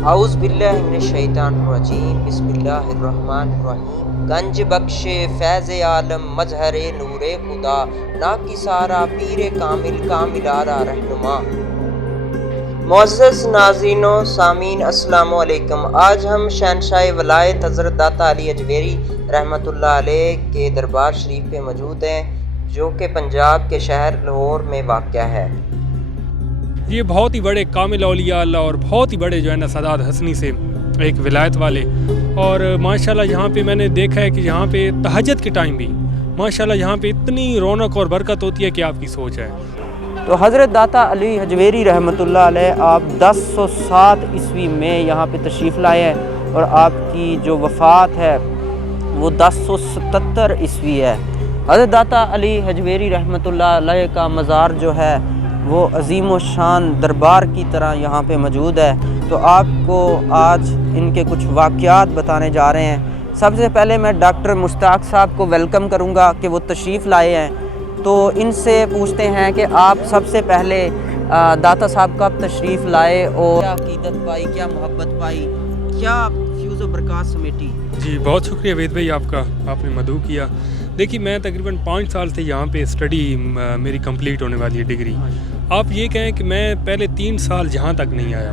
اعوذ باللہ من الشیطان الرجیم، بسم اللہ الرحمن الرحیم۔ گنج بخش فیض عالم مظہر نور خدا، نا کی سارا پیر کامل کاملارا رہنما۔ معزز ناظرین و سامعین، السلام علیکم۔ آج ہم شہنشاہ ولایت حضرت داتا علی حجویری رحمۃ اللہ علیہ کے دربار شریف پہ موجود ہیں، جو کہ پنجاب کے شہر لاہور میں واقع ہے۔ یہ بہت ہی بڑے کامل اولیاء اللہ اور بہت ہی بڑے جو ہے نا سعداد حسنی سے ایک ولایت والے، اور ماشاءاللہ یہاں پہ میں نے دیکھا ہے کہ یہاں پہ تہجد کے ٹائم بھی ماشاءاللہ یہاں پہ اتنی رونق اور برکت ہوتی ہے کہ آپ کی سوچ ہے۔ تو حضرت داتا علی حجویری رحمۃ اللہ علیہ آپ 1007 عیسوی میں یہاں پہ تشریف لائے ہیں، اور آپ کی جو وفات ہے وہ 1077 عیسوی ہے۔ حضرت داتا علی حجویری رحمۃ اللہ علیہ کا مزار جو ہے وہ عظیم و شان دربار کی طرح یہاں پہ موجود ہے۔ تو آپ کو آج ان کے کچھ واقعات بتانے جا رہے ہیں۔ سب سے پہلے میں ڈاکٹر مشتاق صاحب کو ویلکم کروں گا کہ وہ تشریف لائے ہیں، تو ان سے پوچھتے ہیں کہ آپ سب سے پہلے داتا صاحب کب تشریف لائے اور کیا عقیدت پائی، کیا محبت پائی، کیا فیوز و برکات سمیٹی؟ جی بہت شکریہ وید بھائی آپ کا، آپ نے مدعو کیا۔ دیکھیے میں تقریباً 5 سال سے یہاں پہ اسٹڈی میری کمپلیٹ ہونے والی ہے ڈگری۔ آپ یہ کہیں کہ میں پہلے 3 سال جہاں تک نہیں آیا،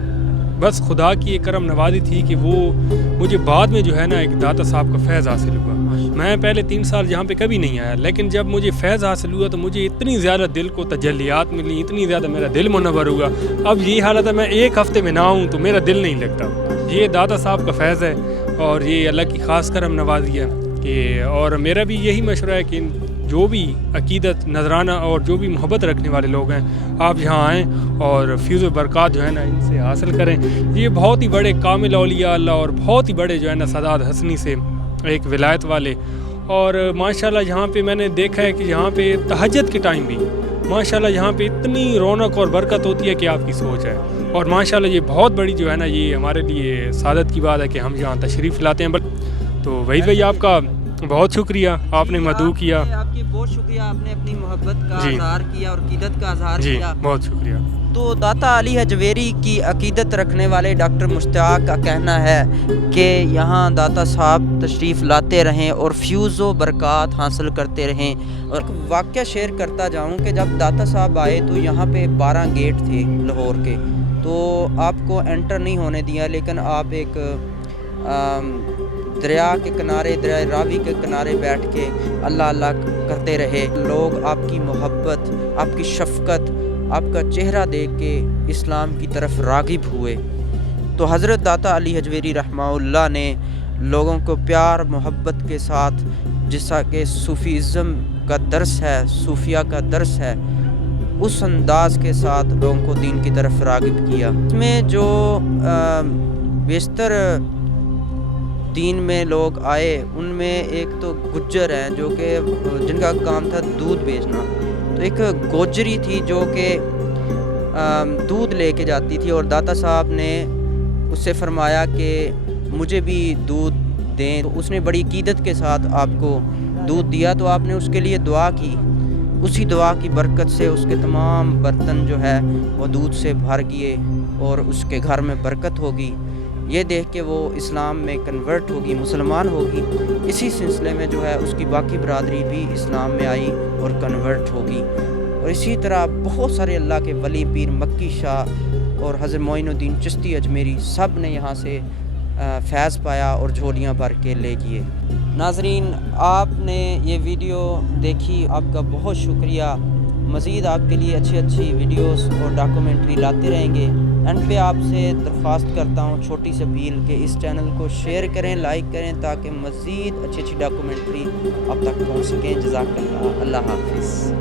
بس خدا کی ایک کرم نوازی تھی کہ وہ مجھے بعد میں جو ہے نا ایک داتا صاحب کا فیض حاصل ہوا۔ میں پہلے 3 سال یہاں پہ کبھی نہیں آیا، لیکن جب مجھے فیض حاصل ہوا تو مجھے اتنی زیادہ دل کو تجلیات ملی، اتنی زیادہ میرا دل منور ہوا۔ اب یہی حالت ہے، میں ایک ہفتے میں نہ آؤں تو میرا دل نہیں لگتا۔ یہ داتا صاحب کا فیض ہے اور یہ اللہ کی خاص کرم نوازی ہے کہ، اور میرا بھی یہی مشورہ ہے کہ جو بھی عقیدت نذرانہ اور جو بھی محبت رکھنے والے لوگ ہیں، آپ یہاں آئیں اور فیض و برکات جو ہے نا ان سے حاصل کریں۔ یہ بہت ہی بڑے کامل اولیاء اللہ اور بہت ہی بڑے جو ہے نا سعداد حسنی سے ایک ولایت والے، اور ماشاءاللہ یہاں پہ میں نے دیکھا ہے کہ یہاں پہ تہجد کے ٹائم بھی ماشاءاللہ یہاں پہ اتنی رونق اور برکت ہوتی ہے کہ آپ کی سوچ ہے، اور ماشاءاللہ یہ بہت بڑی جو ہے نا یہ ہمارے لیے سعادت کی بات ہے کہ ہم یہاں تشریف لاتے ہیں۔ تو وحید بھائی آپ کا بہت شکریہ، آپ نے مدعو کیا۔ آپ کی بہت شکریہ، آپ نے اپنی محبت کا اظہار کیا اور عقیدت کا اظہار کیا۔ بہت شکریہ۔ تو داتا علی حجویری کی عقیدت رکھنے والے ڈاکٹر مشتاق کا کہنا ہے کہ یہاں داتا صاحب تشریف لاتے رہیں اور فیوز و برکات حاصل کرتے رہیں۔ اور واقعہ شیئر کرتا جاؤں کہ جب داتا صاحب آئے تو یہاں پہ 12 گیٹ تھے لاہور کے، تو آپ کو انٹر نہیں ہونے دیا، لیکن آپ ایک دریا کے کنارے، دریائے راوی کے کنارے بیٹھ کے اللہ اللہ کرتے رہے۔ لوگ آپ کی محبت، آپ کی شفقت، آپ کا چہرہ دیکھ کے اسلام کی طرف راغب ہوئے۔ تو حضرت داتا علی حجویری رحمہ اللہ نے لوگوں کو پیار محبت کے ساتھ، جیسا کہ صوفیزم کا درس ہے، صوفیہ کا درس ہے، اس انداز کے ساتھ لوگوں کو دین کی طرف راغب کیا۔ اس میں جو بیشتر دین میں لوگ آئے ان میں ایک تو گجر ہیں جو کہ جن کا کام تھا دودھ بیچنا، تو ایک گوجری تھی جو کہ دودھ لے کے جاتی تھی، اور داتا صاحب نے اس سے فرمایا کہ مجھے بھی دودھ دیں، تو اس نے بڑی عقیدت کے ساتھ آپ کو دودھ دیا، تو آپ نے اس کے لیے دعا کی۔ اسی دعا کی برکت سے اس کے تمام برتن جو ہے وہ دودھ سے بھر گئے اور اس کے گھر میں برکت ہوگی۔ یہ دیکھ کے وہ اسلام میں کنورٹ ہوگی، مسلمان ہوگی۔ اسی سلسلے میں جو ہے اس کی باقی برادری بھی اسلام میں آئی اور کنورٹ ہوگی۔ اور اسی طرح بہت سارے اللہ کے ولی، پیر مکی شاہ اور حضرت معین الدین چشتی اجمیری، سب نے یہاں سے فیض پایا اور جھولیاں بھر کے لے گئے۔ ناظرین، آپ نے یہ ویڈیو دیکھی، آپ کا بہت شکریہ۔ مزید آپ کے لیے اچھی ویڈیوز اور ڈاکومنٹری لاتے رہیں گے۔ اینڈ پہ آپ سے درخواست کرتا ہوں، چھوٹی سی اپیل، کہ اس چینل کو شیئر کریں، لائک کریں، تاکہ مزید اچھی ڈاکومنٹری آپ تک پہنچ سکیں۔ جزاک اللہ، اللہ حافظ۔